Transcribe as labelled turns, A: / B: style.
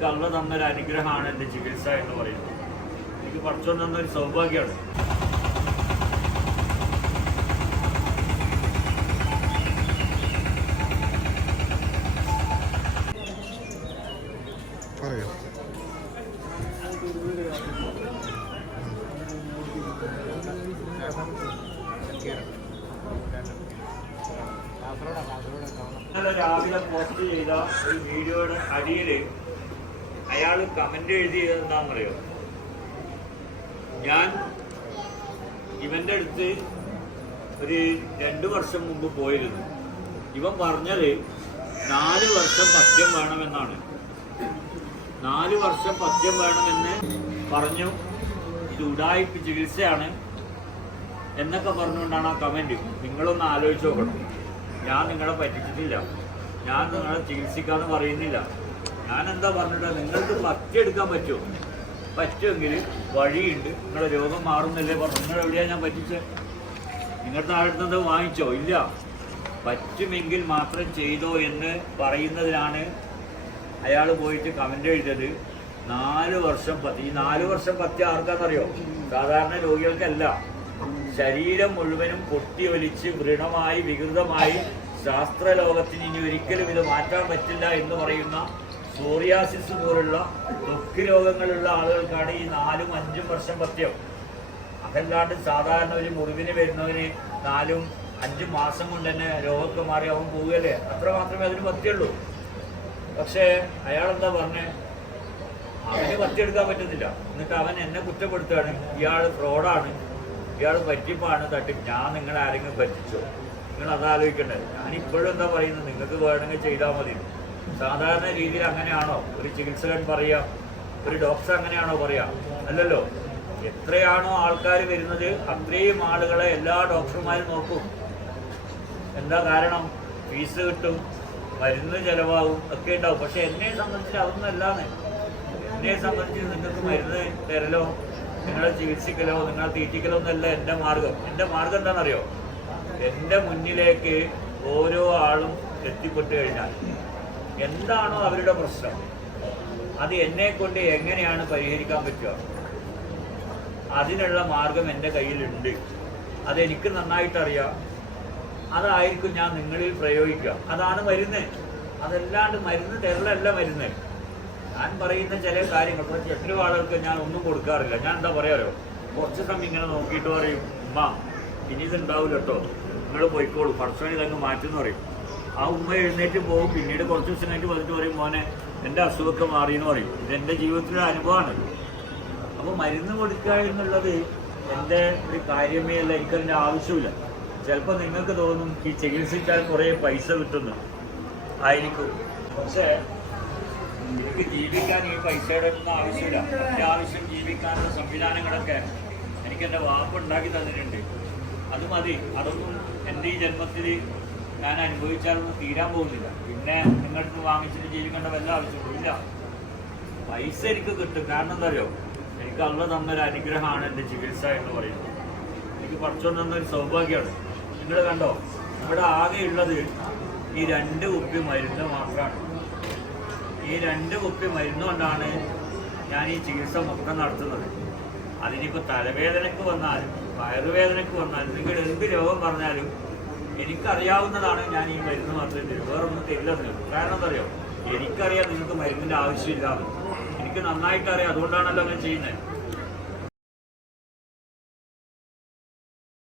A: എനിക്ക് അള്ള തന്നൊരു അനുഗ്രഹമാണ് എന്റെ ചികിത്സ എന്ന് പറയുന്നത്. എനിക്ക് പഠിച്ചോൻ തന്നൊരു സൗഭാഗ്യമാണ്. ഇന്നലെ രാവിലെ പോസ്റ്റ് ചെയ്ത ഒരു വീഡിയോയുടെ അടിയിൽ അയാൾ കമന്റ് എഴുതിയത് എന്താണെന്നറിയോ? ഞാൻ ഇവന്റെ അടുത്ത് ഒരു രണ്ട് വർഷം മുമ്പ് പോയിരുന്നു. ഇവൻ പറഞ്ഞത് നാല് വർഷം പഥ്യം വേണമെന്നാണ്. നാല് വർഷം പഥ്യം വേണമെന്ന് പറഞ്ഞു. ഇത് ഉടായ്പ് ചികിത്സയാണ് എന്നൊക്കെ പറഞ്ഞുകൊണ്ടാണ് ആ കമന്റ് നിങ്ങളൊന്ന് ആലോചിച്ച് നോക്കണം. ഞാൻ നിങ്ങളെ പറ്റിച്ചിട്ടില്ല. ഞാൻ നിങ്ങളെ ചികിത്സിക്കാന്ന് പറയുന്നില്ല. ഞാൻ എന്താ പറഞ്ഞിട്ട് നിങ്ങൾക്ക് പറ്റിയെടുക്കാൻ പറ്റുമോ? പറ്റുമെങ്കിൽ വഴിയുണ്ട്. നിങ്ങളുടെ രോഗം മാറുന്നല്ലേ പറഞ്ഞു. നിങ്ങൾ എവിടെയാണ് ഞാൻ പറ്റിച്ചത് നിങ്ങളുടെ അടുത്തത് വാങ്ങിച്ചോ? ഇല്ല. പറ്റുമെങ്കിൽ മാത്രം ചെയ്തോ എന്ന് പറയുന്നതിനാണ് അയാൾ പോയിട്ട് കമന്റ് എഴുതിയത്. നാല് വർഷം പത്തി ഈ നാല് വർഷം പത്തി ആർക്കാണെന്നറിയോ സാധാരണ രോഗികൾക്കല്ല. ശരീരം മുഴുവനും പൊട്ടി ഒലിച്ച് വൃണമായി വികൃതമായി ശാസ്ത്രലോകത്തിന് ഇനി ഒരിക്കലും ഇത് മാറ്റാൻ പറ്റില്ല എന്ന് പറയുന്ന സോറിയാസിസ് പോലുള്ള ത്വക്ക് രോഗങ്ങളുള്ള ആളുകൾക്കാണ് ഈ നാലും അഞ്ചും വർഷം പത്യം അതല്ലാണ്ട് സാധാരണ ഒരു മുറിവിന് വരുന്നവന് നാലും അഞ്ചും മാസം കൊണ്ട് തന്നെ രോഗമൊക്കെ മാറി അവൻ പോവുകയല്ലേ? അത്ര മാത്രമേ അതിന് പറ്റുള്ളൂ പക്ഷേ അയാളെന്താ പറഞ്ഞേ? അവന് പറ്റിയെടുക്കാൻ പറ്റുന്നില്ല. എന്നിട്ട് അവൻ എന്നെ കുറ്റപ്പെടുത്തുകയാണ്. ഇയാൾ ഫ്രോഡാണ്. ഇയാൾ പറ്റിപ്പാണ്. തട്ടി ഞാൻ നിങ്ങളെ ആരെങ്കിലും പറ്റിച്ചോ? നിങ്ങൾ അതാലോചിക്കണ്ടേ ഞാനിപ്പോഴും എന്താ പറയുന്നത്? നിങ്ങൾക്ക് വേണമെങ്കിൽ ചെയ്താൽ മതി. സാധാരണ രീതിയിൽ അങ്ങനെയാണോ? ഒരു ചികിത്സകൻ പറയാ ഒരു ഡോക്ടർ അങ്ങനെയാണോ പറയാ? അല്ലല്ലോ. എത്രയാണോ ആൾക്കാർ വരുന്നത് അത്രയും ആളുകളെ എല്ലാ ഡോക്ടർമാരും നോക്കും. എന്താ കാരണം? ഫീസ് കിട്ടും മരുന്ന് ചിലവാകും ഒക്കെ ഉണ്ടാവും. പക്ഷെ എന്നെ സംബന്ധിച്ച് അതൊന്നും അല്ലാന്ന്. എന്നെ സംബന്ധിച്ച് നിങ്ങൾക്ക് മരുന്ന് തരലോ നിങ്ങളെ ചികിത്സിക്കലോ നിങ്ങളെ തീറ്റിക്കലോ എന്നല്ല എന്റെ മാർഗം. എന്റെ മാർഗം എന്താണെന്നറിയോ? എന്റെ മുന്നിലേക്ക് ഓരോ ആളും എത്തിപ്പെട്ട് കഴിഞ്ഞാൽ. എന്താണോ അവരുടെ പ്രശ്നം. അത് എന്നെ കൊണ്ട് എങ്ങനെയാണ് പരിഹരിക്കാൻ പറ്റുക? അതിനുള്ള മാർഗം എന്റെ കയ്യിലുണ്ട്. അതെനിക്ക് നന്നായിട്ട് അറിയാം അതായിരിക്കും ഞാൻ നിങ്ങളിൽ പ്രയോഗിക്കുക. അതാണ് മരുന്ന്. അതല്ലാണ്ട് മരുന്ന് തരലല്ല മരുന്ന്. ഞാൻ പറയുന്ന ചില കാര്യങ്ങൾ. കുറച്ച് എത്ര ആളുകൾക്ക് ഞാൻ ഒന്നും കൊടുക്കാറില്ല. ഞാൻ എന്താ പറയാമല്ലോ കുറച്ച് സമയം ഇങ്ങനെ നോക്കിയിട്ട് പറയും ഉമ്മ ഇനി ഇത് ഉണ്ടാവില്ല കേട്ടോ നിങ്ങൾ പോയിക്കോളൂ. പടച്ചോണി ഇതങ്ങ് മാറ്റുമെന്ന് പറയും. ആ ഉമ്മ എഴുന്നേറ്റ് പോകും. പിന്നീട് കുറച്ച് ദിവസം കഴിഞ്ഞിട്ട് വന്നിട്ട് പറയും മോനെ എന്റെ അസുഖമൊക്കെ മാറി എന്ന് പറയും. ഇത് ജീവിതത്തിലൊരു ജീവിതത്തിലെ അനുഭവമാണ്. അപ്പോൾ മരുന്ന് കൊടുക്കുക എന്നുള്ളത് എന്റെ ഒരു കാര്യമേ അല്ല എനിക്കതിന്റെ ആവശ്യമില്ല ചിലപ്പോൾ നിങ്ങൾക്ക് തോന്നും ഈ ചികിത്സിച്ചാൽ കുറേ പൈസ കിട്ടുന്നു. ആയിരിക്കും. പക്ഷേ എനിക്ക് ജീവിക്കാൻ ഈ പൈസയുടെ ഒന്നും ആവശ്യമില്ല. അത്യാവശ്യം ജീവിക്കാനുള്ള സംവിധാനങ്ങളൊക്കെ എനിക്ക് വാപ്പ് ഉണ്ടാക്കി തന്നിട്ടുണ്ട്. അത് മതി. അതൊന്നും എന്റെ ഈ ജന്മത്തിൽ ഞാൻ അനുഭവിച്ചാലൊന്നും തീരാൻ പോകുന്നില്ല. പിന്നെ നിങ്ങൾക്ക് വാങ്ങിച്ചിട്ട് ജീവിക്കേണ്ട വല്ല ആവശ്യമില്ല പൈസ എനിക്ക് കിട്ടും. കാരണം എന്താ എനിക്ക് അള്ള തന്നൊരു അനുഗ്രഹമാണ് എന്റെ ചികിത്സ എന്ന് പറയുന്നത്. എനിക്ക് പഠിച്ചോണ്ട് തന്നൊരു സൗഭാഗ്യമാണ്. നിങ്ങൾ കണ്ടോ? ഇവിടെ ആകെ ഉള്ളത് ഈ രണ്ട് കുപ്പി മരുന്ന് മാത്രമാണ്. ഈ രണ്ട് കുപ്പി മരുന്ന് കൊണ്ടാണ് ഞാൻ ഈ ചികിത്സ മൊത്തം നടത്തുന്നത്. അതിനിപ്പോൾ തലവേദനയ്ക്ക് വന്നാലും വയറുവേദനയ്ക്ക് വന്നാലും നിങ്ങൾ എന്ത് രോഗം പറഞ്ഞാലും എനിക്കറിയാവുന്നതാണ് ഞാൻ ഈ മരുന്ന് മാത്രമേ തരൂ. വേറൊന്നും തരില്ല നിങ്ങൾക്ക് കാരണം എന്താ അറിയോ? എനിക്കറിയാം നിങ്ങൾക്ക് മരുന്നിന്റെ ആവശ്യമില്ല എനിക്ക് നന്നായിട്ട് അറിയാം അതുകൊണ്ടാണല്ലോ അങ്ങനെ ചെയ്യുന്നത്.